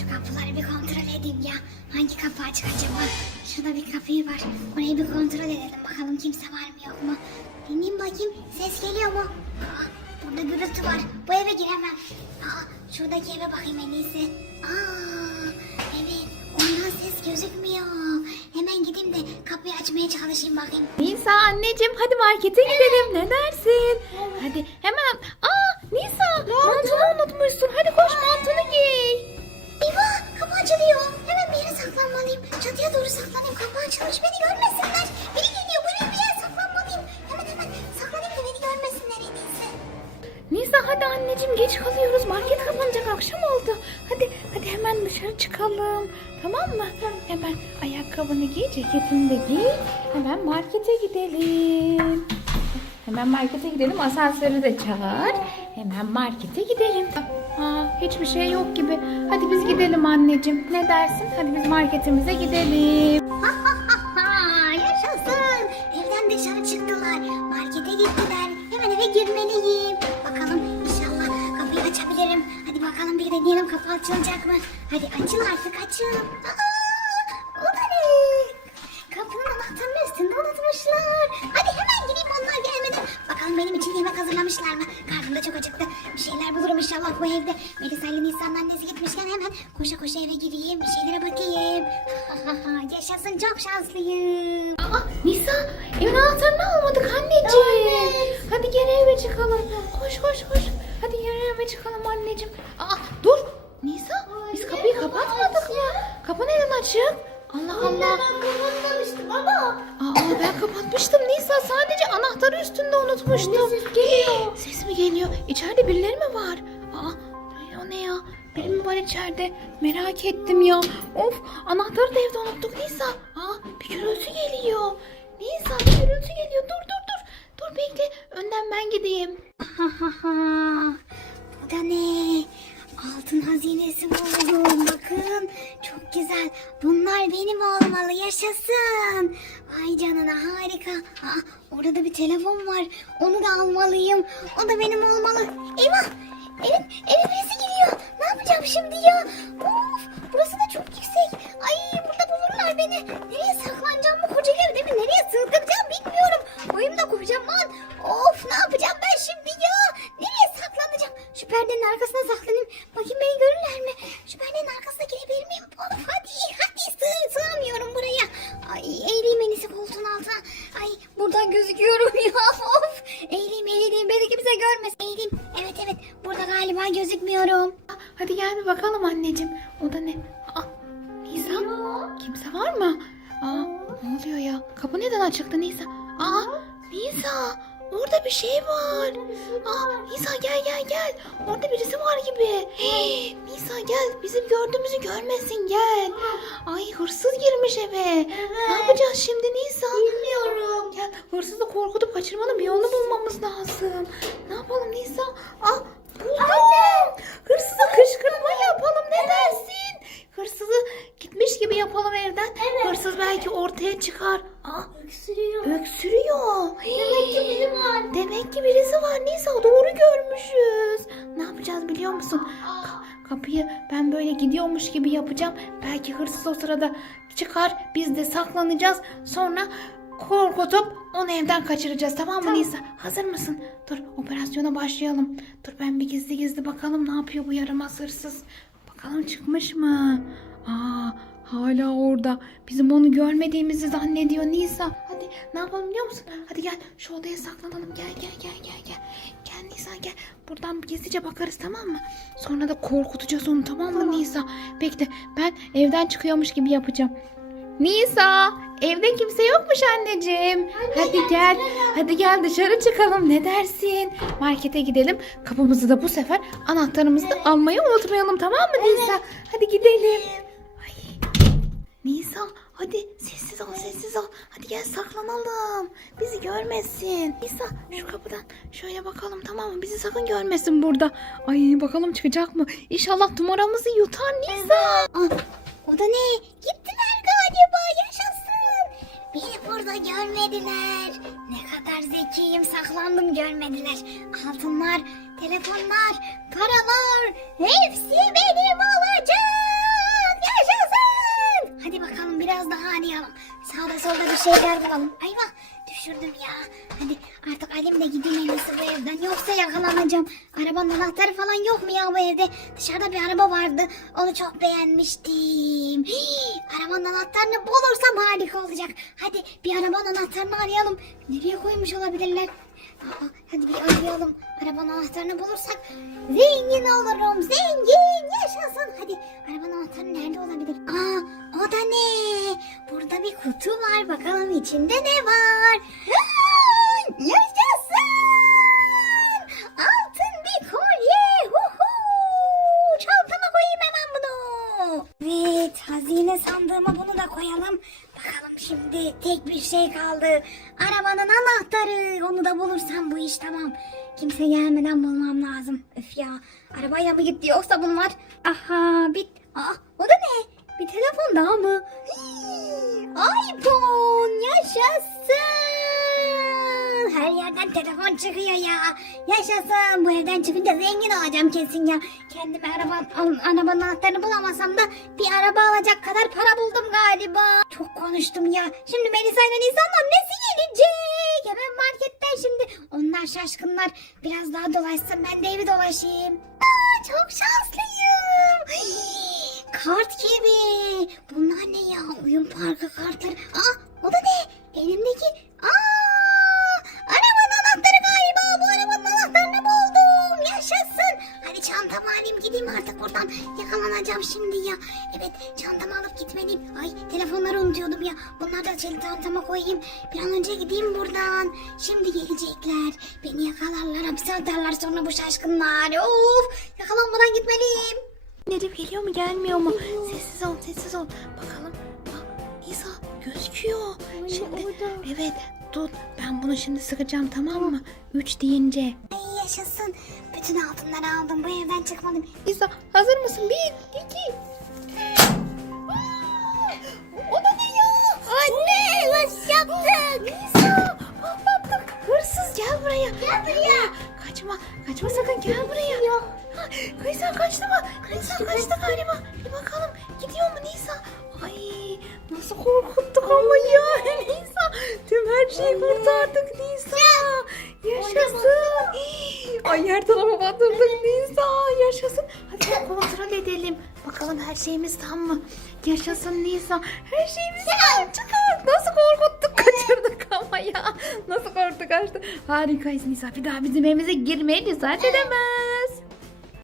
Şu kapıları bir kontrol edeyim ya. Hangi kapı açık acaba? Şurada bir kapı var. Orayı bir kontrol edelim. Bakalım kimse var mı yok mu? Dinleyeyim bakayım. Ses geliyor mu? Aa, burada gürültü var. Bu eve giremem. Aa, şuradaki eve bakayım en iyisi. Aa, evet. Ondan ses gözükmüyor. Hemen gideyim de kapıyı açmaya çalışayım bakayım. Nisa anneciğim hadi markete gidelim ne dersin? Hadi hemen. Aa Nisa mantını unutmuşsun. Hadi açılmış. Beni görmesinler. Biri geliyor. Buraya bir yere saklanmalıyım. Hemen hemen saklanayım da beni görmesinler en iyisi. Nisa hadi anneciğim geç kalıyoruz. Market kapanacak akşam oldu. Hadi hadi hemen dışarı çıkalım. Tamam mı? Hemen ayakkabını giy, ceketini de giy. Hemen markete gidelim. Hemen markete gidelim. Asansörü de çağır. Hemen markete gidelim. Aa, hiçbir şey yok gibi. Hadi biz gidelim anneciğim. Ne dersin? Hadi biz marketimize gidelim. Hadi bakalım bir deneyelim kapı açılacak mı? Hadi açıl artık açıl. Aa, o da ne? Kapının anahtarını üstünde unutmuşlar. Hadi Bakalım benim için yemek hazırlamışlar mı? Karnım da çok acıktı. Bir şeyler bulurum inşallah bu evde. Melisa ile Nisan'ın annesi gitmişken hemen koşa koşa eve gireyim. Bir şeylere bakayım. Yaşasın çok şanslıyım. Aa, Nisa evin anahtarını almadık anneciğim. Hadi geri eve çıkalım. Koş koş koş. Hadi geri eve çıkalım anneciğim. Aa, dur. Nisa biz kapıyı kapatmadık mı? Kapı neden açık? Allah Allah. kapatmamıştım ama. Aa, ben kapatmıştım Nisa. Sadece anahtarı üstünde unutmuştum. ses geliyor. Ses mi geliyor? İçeride birileri mi var? Aa, o ne ya? Biri mi var içeride? Merak ettim ya. Of, anahtarı da evde unuttuk Nisa. Aa, bir gürültü geliyor. Nisa, bir gürültü geliyor. Dur, dur, dur. Dur bekle. Önden ben gideyim. Bu da ne? Altın hazinesi buldum. Bakın çok güzel. Bunlar benim olmalı. Yaşasın. Vay canına harika. Aa, orada da bir telefon var. Onu da almalıyım. O da benim olmalı. Eyvah. Evin, eve Aa, Hadi gel bir bakalım anneciğim. O da ne? Aa, Nisa, kimse var mı? Aa, ne oluyor ya? Kapı neden açıktı Nisa? Aa, Nisa, orada bir şey var. Aa, Nisa gel gel gel. Orada birisi var gibi. Hey, Nisa gel. Bizim gördüğümüzü görmesin gel. Ay hırsız girmiş eve. Ne yapacağız şimdi Nisa? Bilmiyorum. Gel hırsızı korkutup kaçırmanın bir yolunu bulmamız lazım. Ne yapalım Nisa? Ah buldum. Hırsıza kışkırtma yapalım ne dersin? Hırsızı gitmiş gibi yapalım evden. Hırsız belki ortaya çıkar. Ah Öksürüyor. öksürüyor. Demek ki biri var. Demek ki birisi var Nisa doğru görmüşüz. Ne yapacağız biliyor musun? Ka- kapıyı ben böyle gidiyormuş gibi yapacağım. Belki hırsız o sırada çıkar. Biz de saklanacağız. Sonra korkutup onu evden kaçıracağız. Tamam mı Nisa? Hazır mısın? Dur operasyona başlayalım. Dur ben bir gizli gizli bakalım ne yapıyor bu yaramaz hırsız. Bakalım çıkmış mı? Aa hala orada. Bizim onu görmediğimizi zannediyor Nisa. Hadi ne yapalım biliyor musun? Hadi gel şu odaya saklanalım. Gel gel gel gel gel. Gel Nisa gel. Buradan gizlice bakarız tamam mı? Sonra da korkutacağız onu tamam mı Nisa? Bekle ben evden çıkıyormuş gibi yapacağım. Nisa evde kimse yokmuş anneciğim. Hadi gel. Hadi gel dışarı çıkalım ne dersin? Markete gidelim. Kapımızı da bu sefer anahtarımızı da almayı unutmayalım tamam mı Nisa? Hadi gidelim. Ay. Nisa hadi sessiz ol sessiz ol. Hadi gel saklanalım. Bizi görmesin. Nisa şu kapıdan şöyle bakalım tamam mı? Bizi sakın görmesin burada. Ay bakalım çıkacak mı? İnşallah numaramızı yutar Nisa. Ah, o da ne? Gittiler galiba yaşasın. Beni burada görmediler. Ne kadar zekiyim saklandım görmediler. Altınlar, telefonlar, paralar hepsi benim olacak. Yaşasın. Hadi bakalım biraz daha arayalım. Sağda solda bir şeyler bulalım. Ay Arabanın anahtarı falan yok mu ya bu evde? Dışarıda bir araba vardı. Onu çok beğenmiştim. Hii, arabanın anahtarını bulursam harika olacak. Hadi bir arabanın anahtarını arayalım. Nereye koymuş olabilirler? Aa, hadi bir arayalım. Arabanın anahtarını bulursak zengin olurum. Zengin yaşasın. Hadi arabanın anahtarı nerede olabilir? Aa o da ne? Burada bir kutu var. Bakalım içinde ne var? Aa, yaşasın. Altın bir kolye. Huhu. Çantama koyayım hemen bunu. Evet hazine sandığıma bunu da koyalım. Bakalım şimdi tek bir şey kaldı. Arabanın anahtarı. Onu da bulursam bu iş tamam. Kimse gelmeden bulmam lazım. Öf ya. Arabayla mı gitti yoksa bunlar? Aha bit. Aa o da ne? Bir telefon daha mı? Hii, iPhone yaşasın. Her yerden telefon çıkıyor ya. Yaşasın. Bu evden çıkınca zengin olacağım kesin ya. Kendime araba, arabanın anahtarını bulamasam da bir araba alacak kadar para buldum galiba. Çok konuştum ya. Şimdi Melisa ile Nisan'ın nesi gelecek? Hemen marketten şimdi. Onlar şaşkınlar. Biraz daha dolaşsın ben de evi dolaşayım. Aa, çok şanslıyım. Gideyim artık buradan. Yakalanacağım şimdi ya. Evet çantamı alıp gitmeliyim. Ay telefonları unutuyordum ya. Bunları da çantama koyayım. Bir an önce gideyim buradan. Şimdi gelecekler. Beni yakalarlar hapse atarlar sonra bu şaşkınlar. Of yakalanmadan gitmeliyim. Nedim geliyor mu gelmiyor mu? Sessiz ol sessiz ol. Bakalım. Bak Nisa gözüküyor. Şimdi evet dur ben bunu şimdi sıkacağım tamam mı? Üç deyince. Ay yaşasın. Bütün altınları aldım. Bu evden çıkmadım. Nisa hazır mısın? Bir, iki. O da ne ya? Anne nasıl yaptık? Nisa patlattık. Hırsız gel buraya. Gel buraya. Kaçma. Kaçma sakın gel buraya. Ha, Nisa kaçtı mı? Nisa kaçtı galiba. Bir bakalım. Gidiyor mu Nisa? Ay nasıl korkuttuk ama ya Nisa. Tüm her şeyi kurtardık Nisa. Yaşasın. Ay her tarafa batırdık Nisa. Yaşasın. Hadi kontrol edelim. Bakalım her şeyimiz tam mı? Yaşasın Nisa. Her şeyimiz tam. Çıkar. Nasıl korkuttuk kaçırdık ama ya. Nasıl korktuk kaçtı. Harikayız Nisa. Bir daha bizim evimize girmeye cesaret edemez.